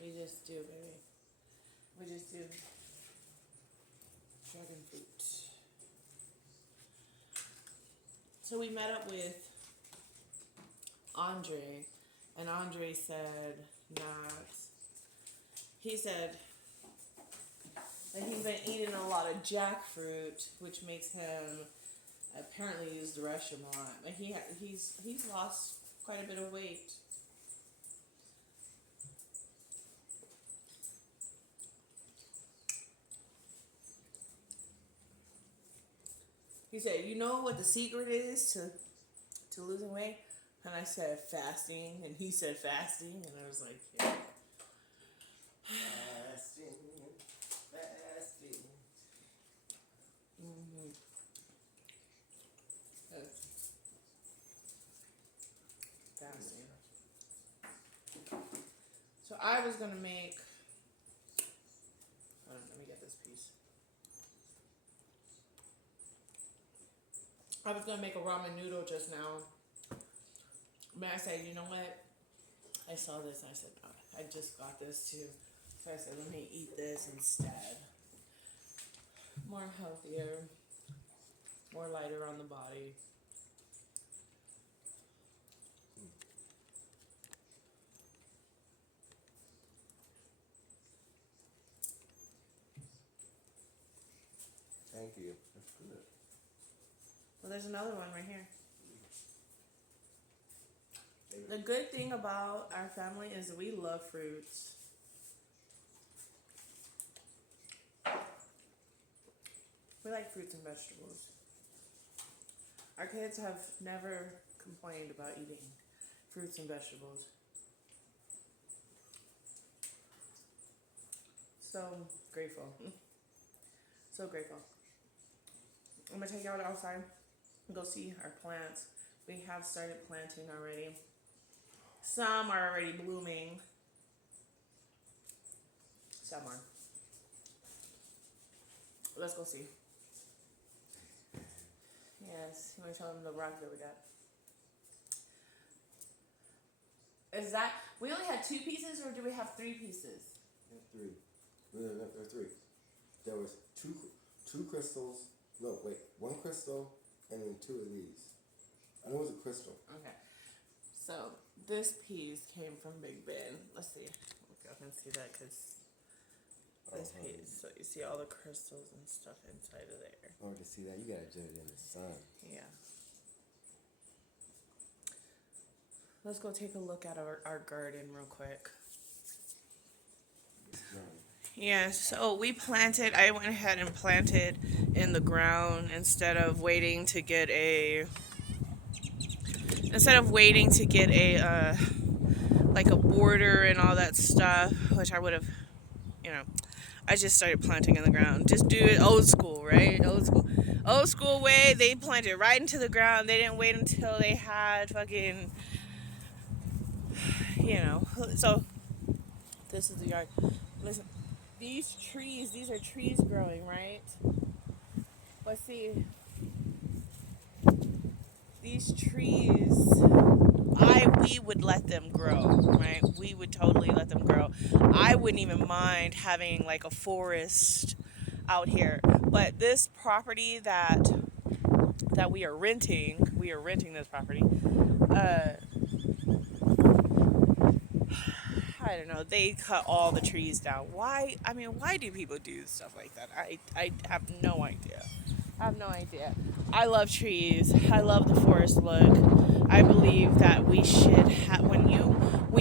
We just do, baby. We just do. Dragon fruit. So we met up with Andre, and Andre said that he said that he's been eating a lot of jackfruit, which makes him apparently use the restroom a lot. But he's lost quite a bit of weight. He said, "You know what the secret is to losing weight?" And I said, "Fasting." And he said, "Fasting." And I was like, "Yeah." Fasting, fasting. Mm-hmm. Fasting. So I was gonna make. Hold on, let me get this piece. I was gonna make a ramen noodle just now, but I said, "You know what? I saw this and I said, oh, I just got this too." So I said, "Let me eat this instead. More healthier, more lighter on the body." Thank you. That's good. Well, there's another one right here. The good thing about our family is we love fruits. We like fruits and vegetables. Our kids have never complained about eating fruits and vegetables. So grateful. So grateful. I'm gonna take you out outside and go see our plants. We have started planting already. Some are already blooming. Some are. Let's go see. Yes, you want to show them the rock that we got? Is that, we only had 2 pieces or do we have 3 pieces? Yeah, 3. There were 3. There was two crystals. No, wait, 1 crystal and then 2 of these. I know it was a crystal. Okay. So this piece came from Big Ben. Let's see. Okay, I can see that because this piece. So you see all the crystals and stuff inside of there. Oh, to see that, you gotta do it in the sun. Yeah. Let's go take a look at our garden real quick. Yeah, so we planted, I went ahead and planted in the ground instead of waiting to get a like a border and all that stuff, which I would have, you know, I just started planting in the ground. Just do it old school, right? Old school way. They planted right into the ground. They didn't wait until they had fucking, so this is the yard. Listen, these are trees growing, right? But see, these trees, we would let them grow, right? We would totally let them grow. I wouldn't even mind having like a forest out here. But this property that we are renting this property. I don't know. They cut all the trees down. Why? I mean, why do people do stuff like that? I have no idea. I love trees. I love the forest look. I believe that we should have, when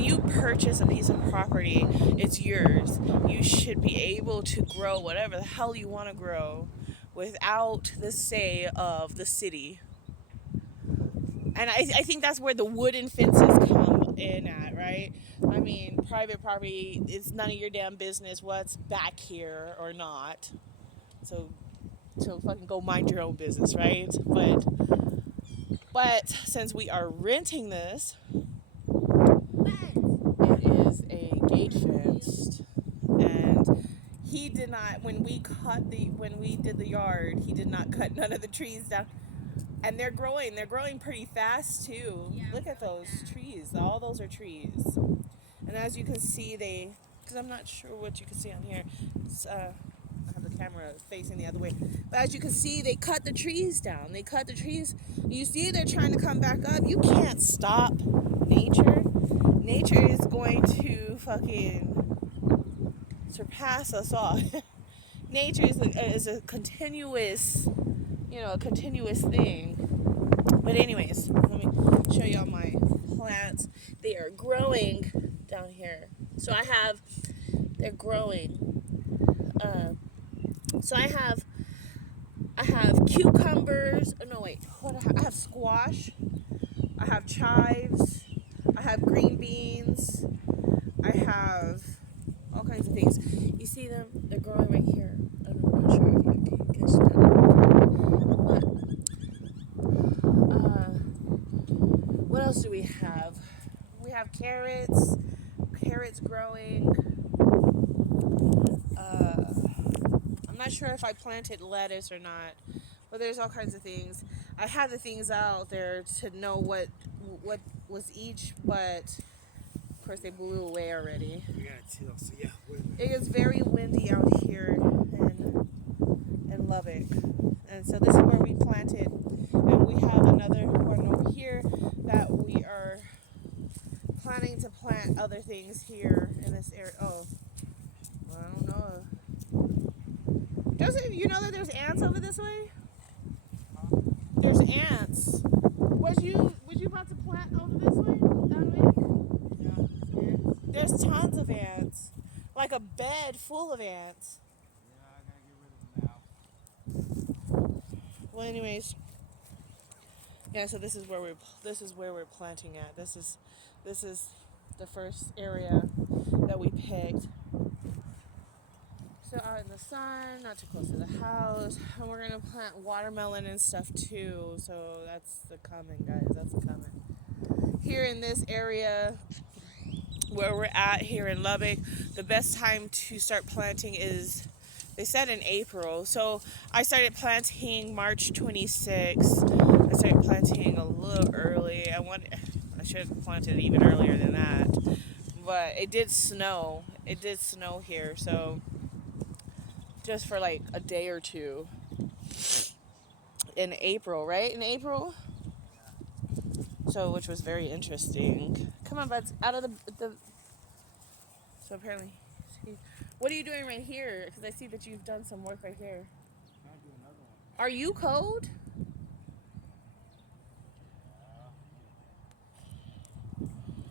you purchase a piece of property, it's yours. You should be able to grow whatever the hell you want to grow without the say of the city. And I think that's where the wooden fences come in at, right? I mean, private property, it's none of your damn business what's back here or not. So fucking go mind your own business, right? But since we are renting this, it is a gate fenced, and he did not, when we did the yard, he did not cut none of the trees down. And they're growing pretty fast too. Yeah, look at those trees. All those are trees. And as you can see, they because I'm not sure what you can see on here. It's, I have the camera facing the other way. But as you can see, they cut the trees down. They cut the trees. You see they're trying to come back up. You can't stop nature. Nature is going to fucking surpass us all. Nature is a continuous, a continuous thing. But anyways, let me show y'all my plants. They are growing down here. So they're growing. So I have cucumbers. Oh, no, wait. I have squash. I have chives. I have green beans. I have all kinds of things. You see them? They're growing right here. I'm not sure if you can catch that. But what else do we have? We have carrots. Carrots growing. I'm not sure if I planted lettuce or not, but there's all kinds of things. I had the things out there to know what was each, but of course they blew away already. We got it too. So yeah, it is very windy out here in Lubbock, and so this is where we planted, and we have another one over here that we are planning to plant other things here in this area. Oh, I don't know. You know that there's ants over this way? There's ants. Was you about to plant over this way? That way? yeah. There's tons of ants. Like a bed full of ants. Yeah, I gotta get rid of them now. Well, anyways. Yeah, so this is where we're planting at. This is the first area that we picked. So out in the sun, not too close to the house, and we're gonna plant watermelon and stuff too. So that's the coming, guys. That's the coming. Here in this area where we're at here in Lubbock, the best time to start planting is, they said, in April. So I started planting March 26th. I started planting a little early. I should have planted even earlier than that, but it did snow. It did snow here, so just for like a day or two in April, right? In April? So, which was very interesting. Come on, buds, out of the... So apparently, what are you doing right here? Because I see that you've done some work right here. I'll do another one. Are you cold?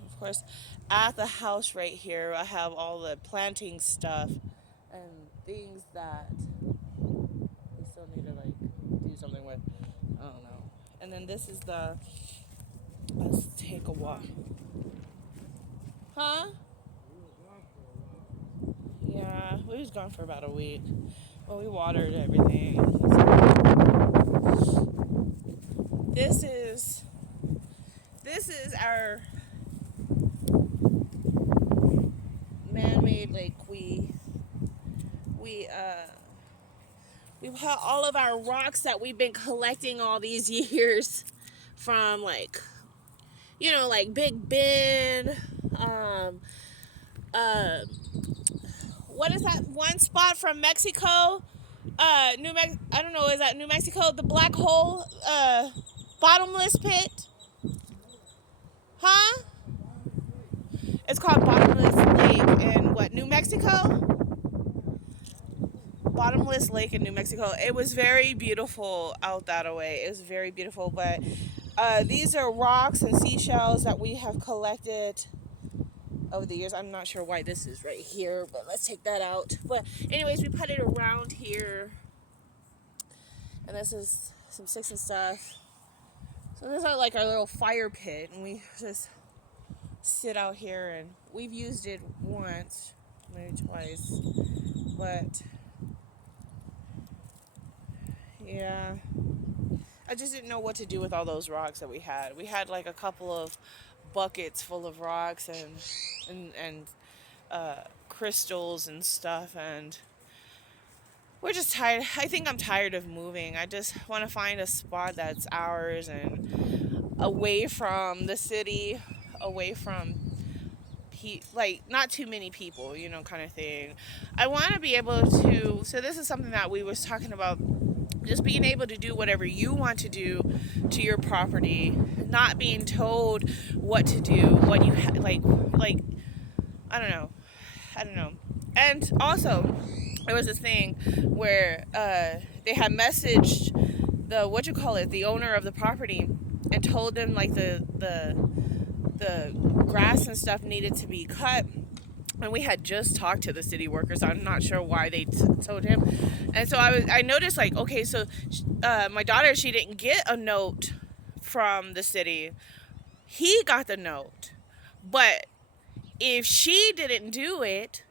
Of course, at the house right here, I have all the planting stuff and things that we still need to like do something with. I don't know. And then this is let's take a walk. Huh? Yeah, we was gone for about a week. Well, we watered everything. This is our man-made lake. We put all of our rocks that we've been collecting all these years from, like, like Big Bend, what is that one spot from Mexico? I don't know, is that New Mexico? The black hole, bottomless pit? Huh? It's called Bottomless Lake in New Mexico? Bottomless Lake in New Mexico. It was very beautiful out that way. It was very beautiful, but these are rocks and seashells that we have collected over the years. I'm not sure why this is right here, but let's take that out. But anyways, we put it around here, and this is some sticks and stuff. So this is like our little fire pit, and we just sit out here, and we've used it once, maybe twice, but yeah, I just didn't know what to do with all those rocks that we had. We had like a couple of buckets full of rocks and crystals and stuff, and we're just tired. I think I'm tired of moving. I just want to find a spot that's ours and away from the city, away from like not too many people, kind of thing. I want to be able to. So this is something that we was talking about. Just being able to do whatever you want to do to your property, not being told what to do, what you like. I don't know. I don't know. And also, there was this thing where they had messaged the owner of the property, and told them like the grass and stuff needed to be cut. And we had just talked to the city workers. I'm not sure why they told him. And so I noticed, like, okay, so my daughter, she didn't get a note from the city. He got the note. But if she didn't do it,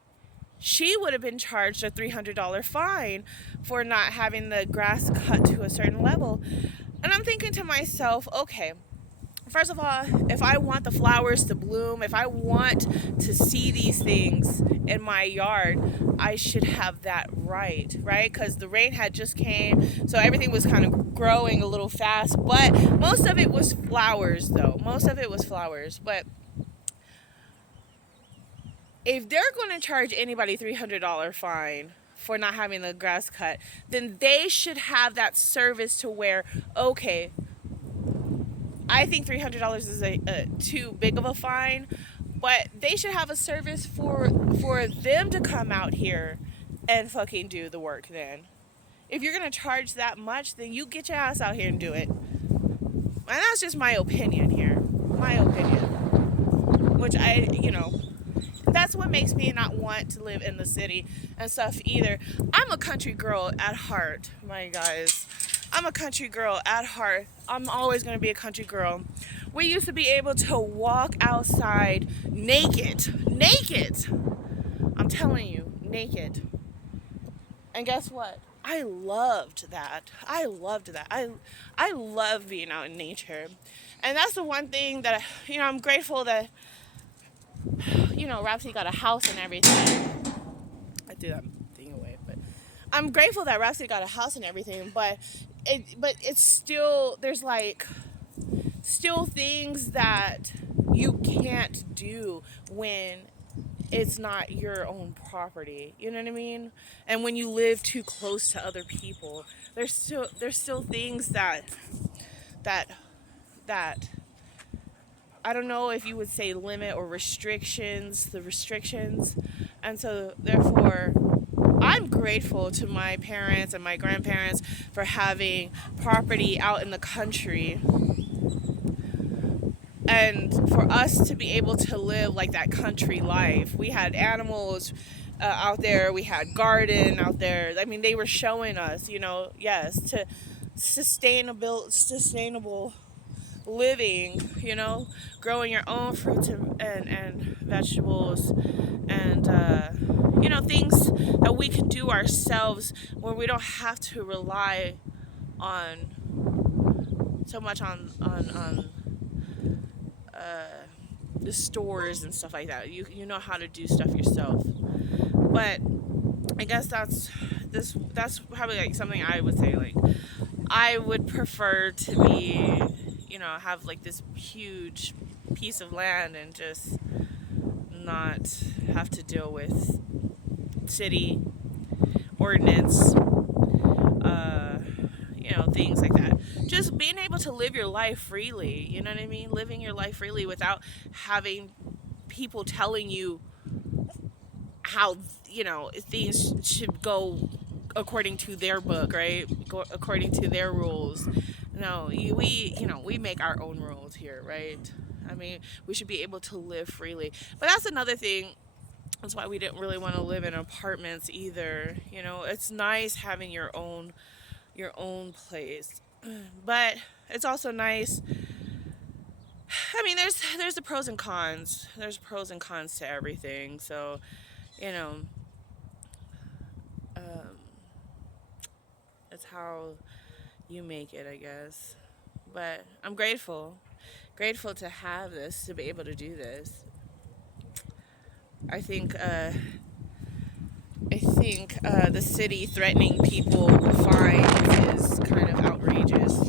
she would have been charged a $300 fine for not having the grass cut to a certain level. And I'm thinking to myself, okay, first of all, if I want the flowers to bloom, if I want to see these things in my yard, I should have that right? Because the rain had just came, so everything was kind of growing a little fast, but most of it was flowers, though. Most of it was flowers, but if they're going to charge anybody $300 fine for not having the grass cut, then they should have that service to where, okay, I think $300 is a too big of a fine, but they should have a service for them to come out here and fucking do the work then. If you're going to charge that much, then you get your ass out here and do it. And that's just my opinion here. My opinion. Which that's what makes me not want to live in the city and stuff either. I'm a country girl at heart, my guys. I'm a country girl at heart. I'm always going to be a country girl. We used to be able to walk outside naked. I'm telling you, naked. And guess what? I loved that. I love being out in nature. And that's the one thing that, I'm grateful that, Rhapsody got a house and everything. I threw that thing away, but I'm grateful that Rhapsody got a house and everything, but it's still, there's still things that you can't do when it's not your own property. You know what I mean? And when you live too close to other people, there's still things that I don't know if you would say limit or restrictions. And so therefore, I'm grateful to my parents and my grandparents for having property out in the country, and for us to be able to live like that country life. We had animals out there, we had garden out there. I mean, they were showing us, yes, to sustainable living, growing your own fruits and vegetables, and things that we can do ourselves, where we don't have to rely on so much on the stores and stuff like that. You know how to do stuff yourself. But I guess that's probably like something I would say, like I would prefer to be, have like this huge piece of land and just not have to deal with city ordinance, things like that. Just being able to live your life freely, you know what I mean? Living your life freely without having people telling you how, things should go according to their book, right? Go according to their rules. No, we make our own rules here, right? I mean, we should be able to live freely. But that's another thing. That's why we didn't really want to live in apartments either. It's nice having your own place. But it's also nice. I mean, there's the pros and cons. There's pros and cons to everything. So, it's how you make it, I guess. But I'm grateful to have this, to be able to do this. I think the city threatening people with fines is kind of outrageous.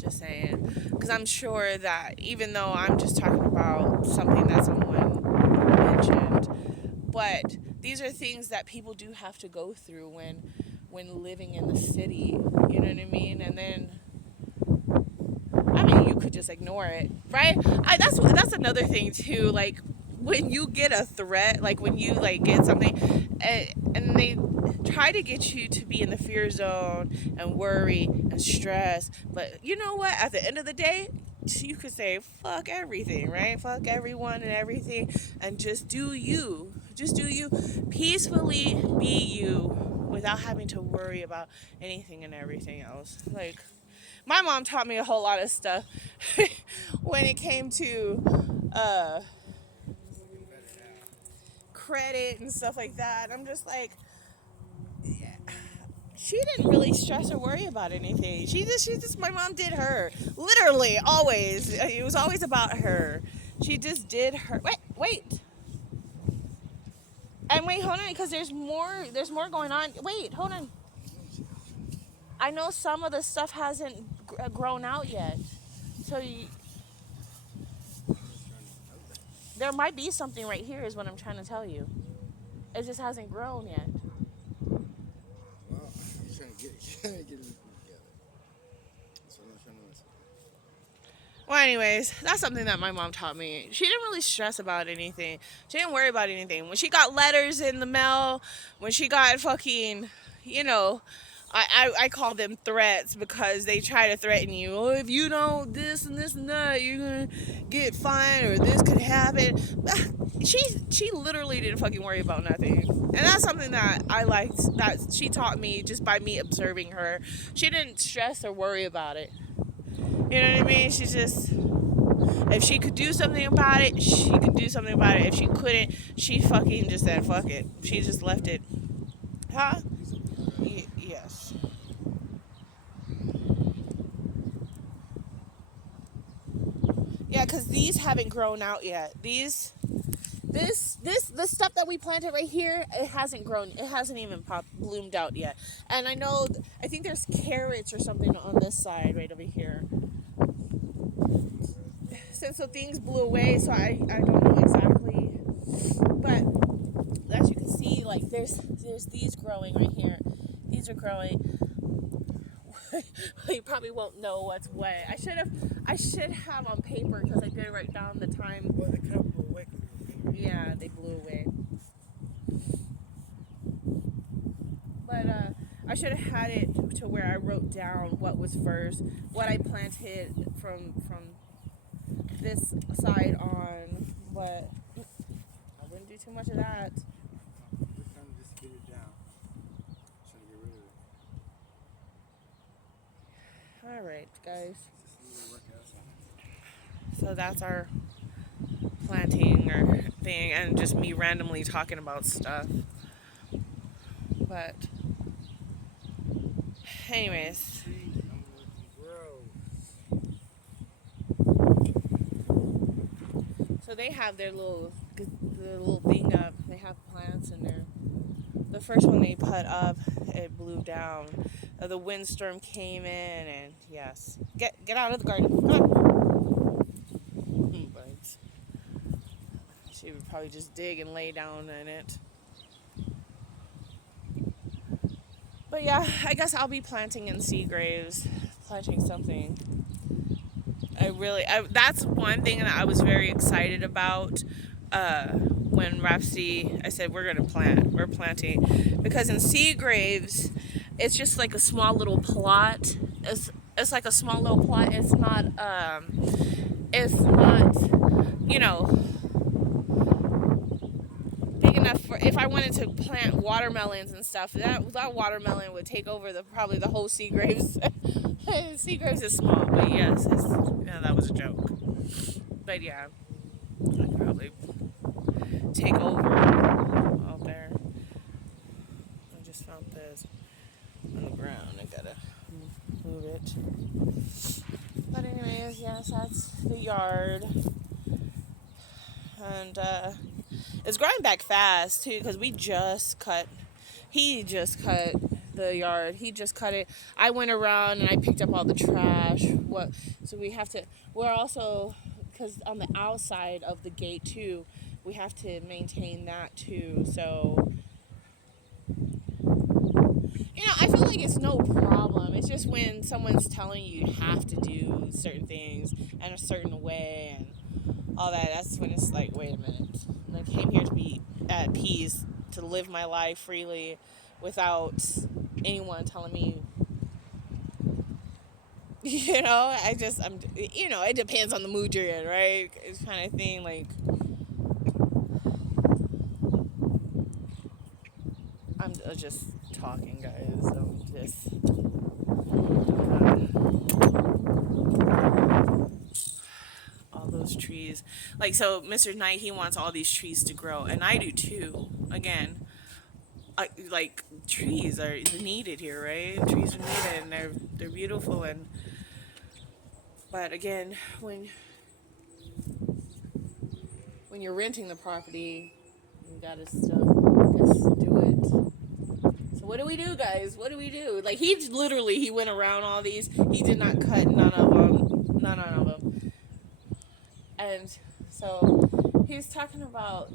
Just saying. Because I'm sure that even though I'm just talking about something that someone mentioned. But these are things that people do have to go through when living in the city. You know what I mean? And then I mean, you could just ignore it, right? That's another thing too. Like when you get a threat, like when you like get something, and they try to get you to be in the fear zone and worry and stress. But you know what? At the end of the day, you could say fuck everything, right? Fuck everyone and everything, and just do you. Just do you. Peacefully be you without having to worry about anything and everything else. Like my mom taught me a whole lot of stuff when it came to uh, credit and stuff like that. I'm just like, she didn't really stress or worry about anything. My mom did her. Literally, always. It was always about her. She just did her. Wait. And wait, hold on, because there's more going on. Wait, hold on. I know some of the stuff hasn't grown out yet. So there might be something right here is what I'm trying to tell you. It just hasn't grown yet. Well, I'm trying to get it together. That's what I'm trying to listen. Well, anyways, that's something that my mom taught me. She didn't really stress about anything. She didn't worry about anything. When she got letters in the mail, when she got fucking, you know, I call them threats because they try to threaten you. Oh, if you don't this and this and that, you're gonna get fined or this could happen. She literally didn't fucking worry about nothing, and that's something that I liked that she taught me just by me observing her. She didn't stress or worry about it. You know what I mean? She just, if she could do something about it, she could do something about it. If she couldn't, she fucking just said fuck it. She just left it. Huh? Yes. Yeah, because these haven't grown out yet. The stuff that we planted right here, it hasn't grown. It hasn't even bloomed out yet. And I think there's carrots or something on this side right over here. So things blew away, so I don't know exactly. But as you can see, like there's these growing right here. These are growing. You probably won't know what's what. I should have on paper because I did write down the time. Well, they kind of blew away. Yeah, they blew away. But I should have had it to where I wrote down what was first, what I planted from this side on, but I wouldn't do too much of that. We're trying to just get it down. Trying to get rid of it. Alright, guys. Just a little workout. So that's our planting or thing, and just me randomly talking about stuff. But anyways, so they have their little thing up. They have plants in there. The first one they put up, it blew down. The windstorm came in, and yes, get out of the garden. Come on. Birds. She would probably just dig and lay down in it. But yeah, I guess I'll be planting in Seagraves, planting something. That's one thing that I was very excited about when Rhapsody, I said, we're planting. Because in Seagraves, it's just like a small little plot. It's like a small little plot. It's not, you know, big enough for, if I wanted to plant watermelons and stuff, that watermelon would take over probably the whole Seagraves. Seagraves is small, but yes, that was a joke. But yeah, I'd probably take over out there. I just found this on the ground. I gotta move it. But anyways, yes, that's the yard. And it's growing back fast too, because he just cut the yard. He just cut it. I went around and I picked up all the trash. So we're also because on the outside of the gate too, we have to maintain that too. So, I feel like it's no problem. It's just when someone's telling you have to do certain things in a certain way and all that, that's when it's like, wait a minute. I came here to be at peace, to live my life freely without anyone telling me, it depends on the mood you're in, right? It's kind of thing like, I'm just talking, guys. I'm just. All those trees. Like, so Mr. Knight, he wants all these trees to grow, and I do too. Again, like, trees are needed here, right? Trees are needed, and they're beautiful, but again, when you're renting the property, you gotta still, I guess, do it. So what do we do, guys? What do we do? Like, he went around all these. He did not cut none of them. None of them. And so he's talking about,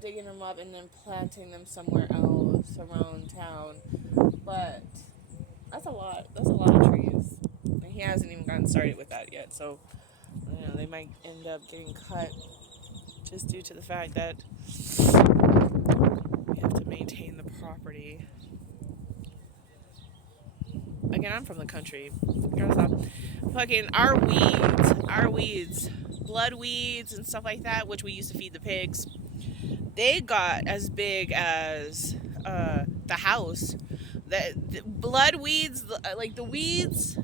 digging them up and then planting them somewhere else around town. But that's a lot. That's a lot of trees. And he hasn't even gotten started with that yet. So, they might end up getting cut just due to the fact that we have to maintain the property. Again, I'm from the country. Fucking our weeds, blood weeds and stuff like that, which we used to feed the pigs, they got as big as the house. The blood weeds, like the weeds,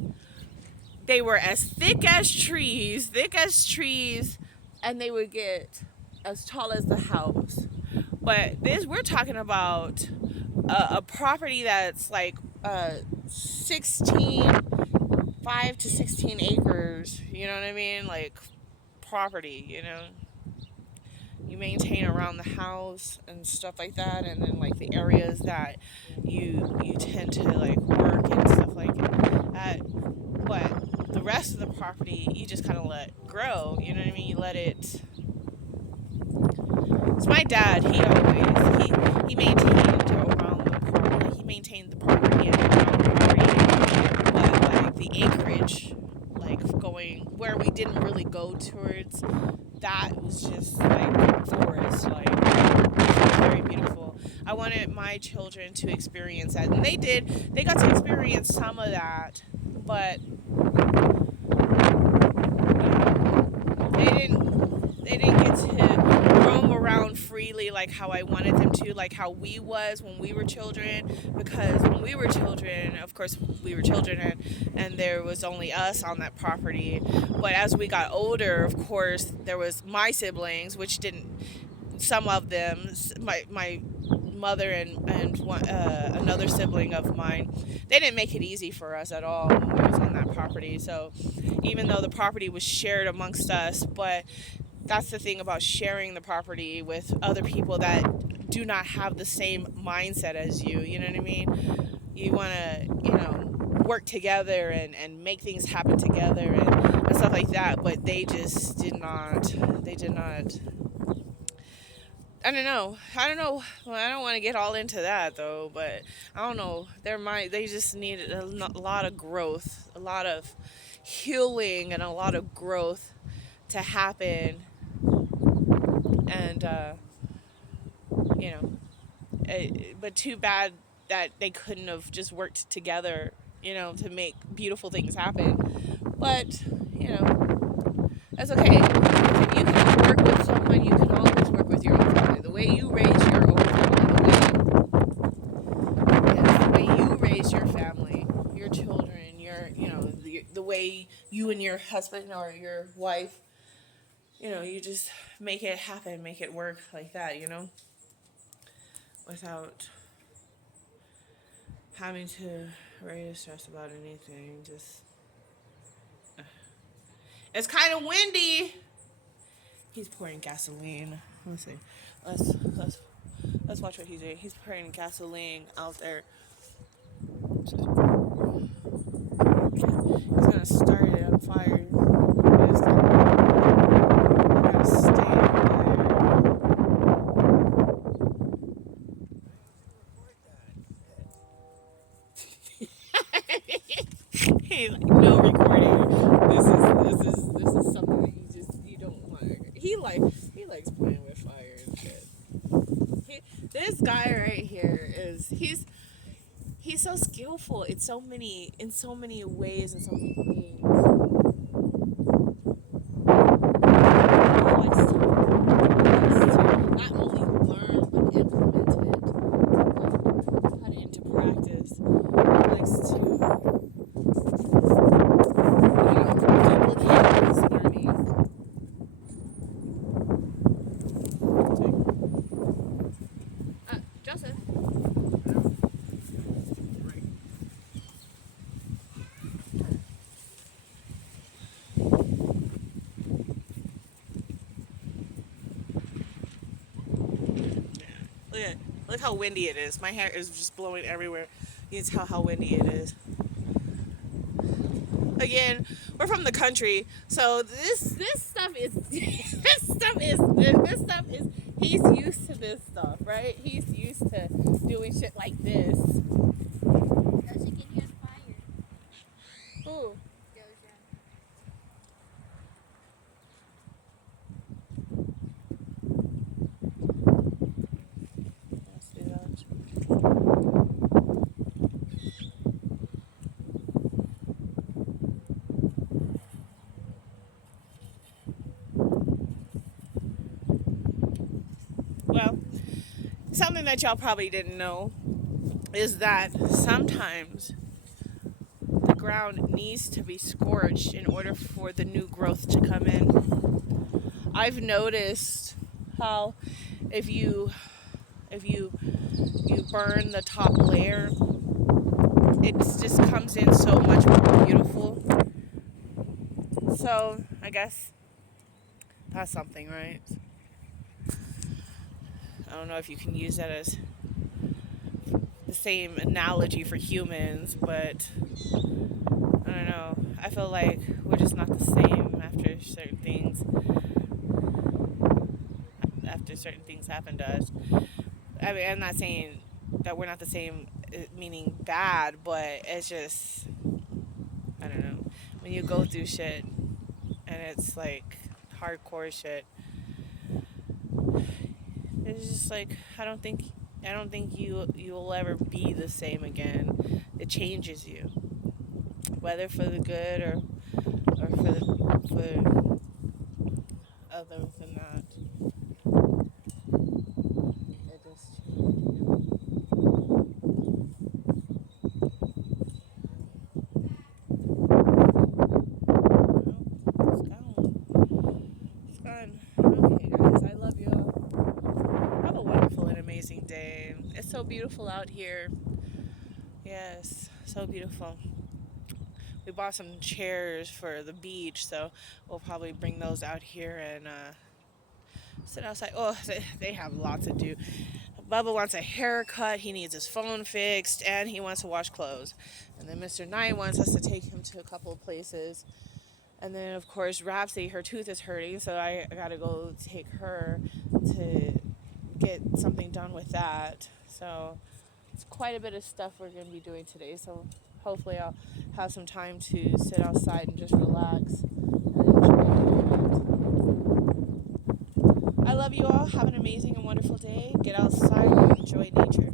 they were as thick as trees, and they would get as tall as the house. But we're talking about a property that's like 5 to 16 acres, you know what I mean? Like, property, you maintain around the house and stuff like that, and then like the areas that you tend to like work and stuff like that. But the rest of the property you just kind of let grow, you know what I mean? You let it. So my dad, he maintained around the property. He maintained the property and around the property, but like the acreage, like going where we didn't really go towards, that was just like forest, like very beautiful. I wanted my children to experience that, and they did. They got to experience some of that, but they didn't get to roam around freely like how I wanted them to, like how we was when we were children. Because when we were children, of course, we were children, and there was only us on that property. But as we got older, of course, there was my siblings, which didn't. Some of them, my mother and one, another sibling of mine, they didn't make it easy for us at all when we was on that property. So even though the property was shared amongst us, but that's the thing about sharing the property with other people that do not have the same mindset as you. You know what I mean? You want to, work together and make things happen together and stuff like that. But they just did not. They did not. I don't know. Well, I don't want to get all into that though, but I don't know. They just need a lot of growth, a lot of healing, and a lot of growth to happen. And but too bad that they couldn't have just worked together, to make beautiful things happen. But that's okay. If you can work with someone, you can always work with your own family. The way you raise your own family, the way you raise your family, your children, the way you and your husband or your wife, you just make it happen, make it work like that, without having to really stress about anything. Just, it's kind of windy. He's pouring gasoline. Let's see. Let's watch what he's doing. He's pouring gasoline out there. he's gonna start it on fire. It's gonna stay on fire. He's like, no recording. This is something that you don't want. He likes playing with fire and shit. This guy right here he's so skillful in so many ways and so many things. He likes to not only learn but implement it, put it into practice. He likes to duplicate his learning. Joseph. Look how windy it is. My hair is just blowing everywhere. You can tell how windy it is. Again, we're from the country, so this stuff is this stuff is he's used to this stuff, right? He's used to doing shit like this. Does it get you on fire? Ooh. Goes down. Let's do that. Well, something that y'all probably didn't know is that sometimes the ground needs to be scorched in order for the new growth to come in. I've noticed how if you burn the top layer, it just comes in so much more beautiful. So I guess that's something, right? I don't know if you can use that as the same analogy for humans, but I don't know. I feel like we're just not the same after certain things happen to us. I mean, I'm not saying that we're not the same, meaning bad, but it's just, I don't know. When you go through shit and it's like hardcore shit, it's just like I don't think you'll ever be the same again. It changes you, whether for the good or for other than that. It just it's gone. It's gone. Okay, guys, I love you all. Have a wonderful and amazing day. It's so beautiful out here. Yes, so beautiful. We bought some chairs for the beach, so we'll probably bring those out here and sit outside. Oh, they have lots to do. Bubba wants a haircut, he needs his phone fixed, and he wants to wash clothes. And then Mr. Knight wants us to take him to a couple of places. And then, of course, Rhapsody, her tooth is hurting, so I gotta go take her to get something done with that. So it's quite a bit of stuff we're going to be doing today. So hopefully I'll have some time to sit outside and just relax and enjoy it. I love you all. Have an amazing and wonderful day. Get outside and enjoy nature.